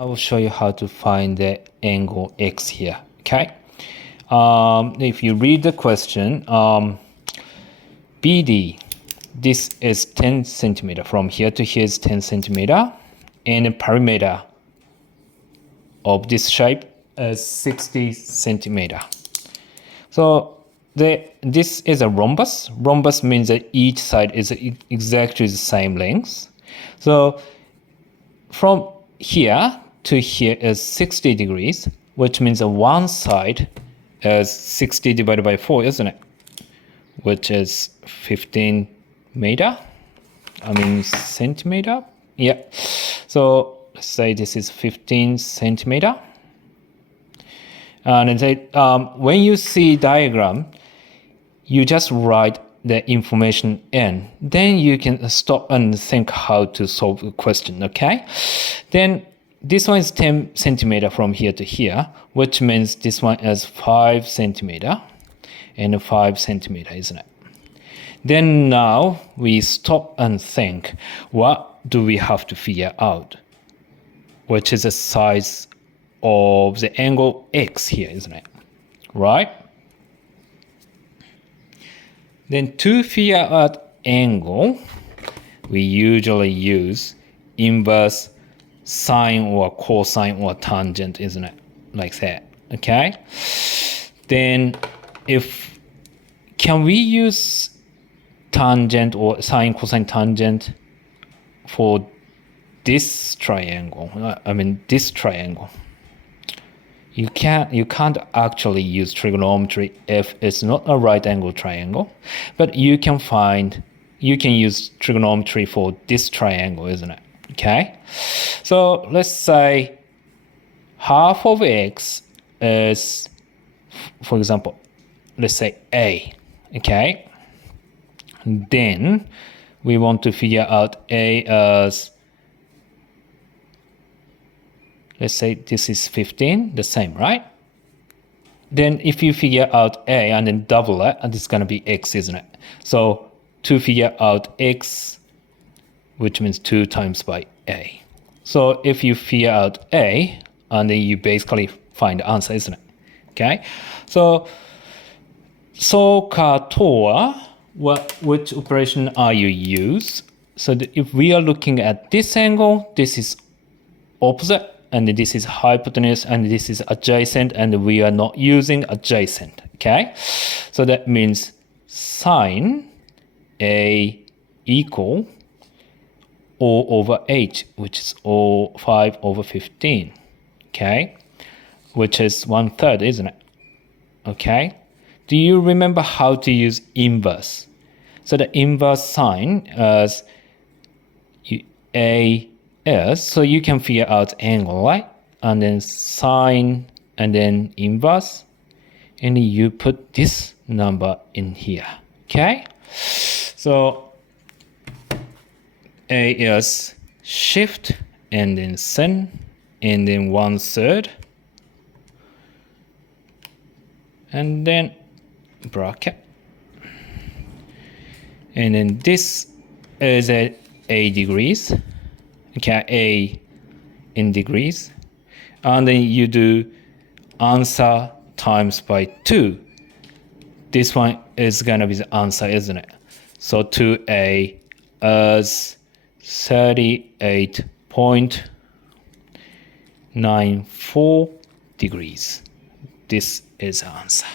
I will show you how to find the angle x here, okay? If you read the question, BD, this is 10 centimeter. From here to here is 10 centimeter. And the perimeter of this shape is 60 centimeter. So this is a rhombus. Rhombus means that each side is exactly the same length. So from here to here is 60 degrees, which means that one side is 60 divided by 4, isn't it? Which is 15 meter. Centimeter. Yeah. So let's say this is 15 centimeter. And then when you see diagram, you just write the information in. Then you can stop and think how to solve the question, okay? Then this one is 10 centimeter from here to here, which means this one is 5 centimeter and 5 centimeter, isn't it? Then now we stop and think, what do we have to figure out? Which is the size of the angle x here, isn't it? Right? Then to figure out angle, we usually use inverse sine or cosine or tangent, isn't it? Like that, okay? Then can we use tangent or sine, cosine, tangent for this triangle? This triangle. You can't actually use trigonometry if it's not a right angle triangle, but you can use trigonometry for this triangle, isn't it? Okay, so let's say half of x is, for example, let's say a, okay? Then we want to figure out a as, let's say this is 15, the same, right? Then if you figure out a and then double it, and it's going to be x, isn't it? So to figure out x, which means 2 times by a. So if you figure out a, and then you basically find the answer, isn't it? Okay? So SOHCAHTOA, which operation are you use? So if we are looking at this angle, this is opposite, and this is hypotenuse, and this is adjacent, and we are not using adjacent, okay? So that means sine A equal O over H, which is 5 over 15, okay? Which is 1/3, isn't it? Okay? Do you remember how to use inverse? So the inverse sine as A is, so you can figure out angle, right? And then sine and then inverse, and you put this number in here, okay? So A is shift and then sin and then 1/3 and then bracket, and then this is at A degrees, okay, A in degrees, and then you do answer times by 2. This one is gonna be the answer, isn't it? So 2A is 38.94 degrees. This is the answer.